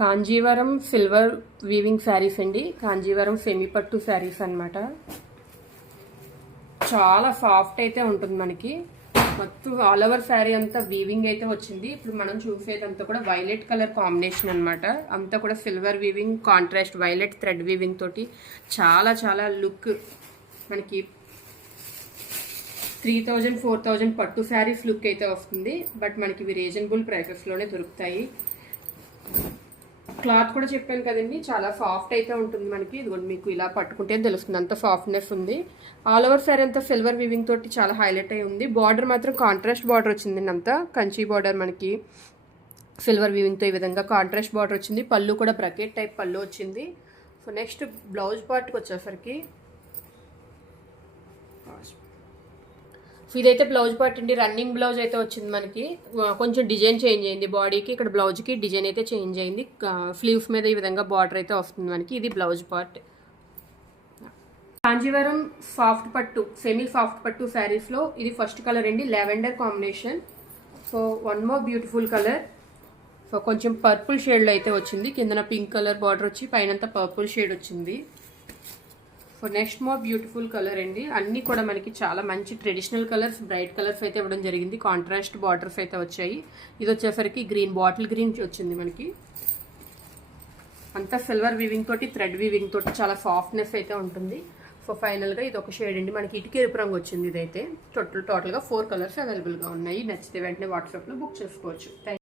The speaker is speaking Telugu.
కాంజీవరం సిల్వర్ వీవింగ్ శారీస్ అండి. కాంజీవరం సెమీ పట్టు శారీస్ అనమాట. చాలా సాఫ్ట్ అయితే ఉంటుంది మనకి. మొత్తం ఆల్ ఓవర్ శారీ అంతా వీవింగ్ అయితే వచ్చింది. ఇప్పుడు మనం చూసేదంతా కూడా వైలెట్ కలర్ కాంబినేషన్ అనమాట. అంతా కూడా silver weaving contrast violet thread weaving తోటి చాలా చాలా లుక్ మనకి 3000 4000 పట్టు శారీస్ లుక్ అయితే వస్తుంది. బట్ మనకి ఇవి రీజనబుల్ ప్రైసెస్లోనే దొరుకుతాయి. క్లాత్ కూడా చెప్పాను కదండి, చాలా సాఫ్ట్ అయితే ఉంటుంది మనకి. ఇదిగోండి మీకు ఇలా పట్టుకుంటే తెలుస్తుంది, అంత సాఫ్ట్నెస్ ఉంది. ఆల్ ఓవర్ శారీ అంతా సిల్వర్ వీవింగ్ తోటి చాలా హైలైట్ అయి ఉంది. బార్డర్ మాత్రం కాంట్రాస్ట్ బార్డర్ వచ్చింది. అంతా కంచి బార్డర్ మనకి సిల్వర్ వీవింగ్తో ఈ విధంగా కాంట్రాస్ట్ బార్డర్ వచ్చింది. పళ్ళు కూడా బ్రకెట్ టైప్ పళ్ళు వచ్చింది. సో నెక్స్ట్ బ్లౌజ్ పార్ట్కి వచ్చేసరికి ఇదైతే బ్లౌజ్ పార్ట్ అండి. రన్నింగ్ బ్లౌజ్ అయితే వచ్చింది మనకి. కొంచెం డిజైన్ చేంజ్ అయింది బాడీకి. ఇక్కడ బ్లౌజ్కి డిజైన్ అయితే చేంజ్ అయింది. స్లీవ్స్ మీద ఈ విధంగా బార్డర్ అయితే వస్తుంది మనకి. ఇది బ్లౌజ్ పార్ట్. కాంజీవరం సాఫ్ట్ పట్టు సెమీ సాఫ్ట్ పట్టు శారీస్లో ఇది ఫస్ట్ కలర్ అండి, lavender combination. So one more beautiful colour. So కొంచెం పర్పుల్ షేడ్లో అయితే వచ్చింది. కిందన పింక్ కలర్ బార్డర్ వచ్చి పైనంతా పర్పుల్ షేడ్ వచ్చింది. So next more beautiful colour అండి. అన్నీ కూడా మనకి చాలా మంచి ట్రెడిషనల్ కలర్స్, బ్రైట్ కలర్స్ అయితే ఇవ్వడం జరిగింది. కాంట్రాస్ట్ బార్డర్స్ అయితే వచ్చాయి. ఇది వచ్చేసరికి గ్రీన్, బాటిల్ గ్రీన్ వచ్చింది మనకి. అంతా సిల్వర్ వీవింగ్ తోటి థ్రెడ్ వీవింగ్ తోటి చాలా సాఫ్ట్నెస్ అయితే ఉంటుంది. సో ఫైనల్గా ఇది ఒక షేడ్ అండి మనకి. ఇటుక ఎరుపు రంగు వచ్చింది. ఇదైతే టోటల్గా 4 కలర్స్ అవైలబుల్గా ఉన్నాయి. నచ్చితే వెంటనే వాట్సాప్లో బుక్ చేసుకోవచ్చు.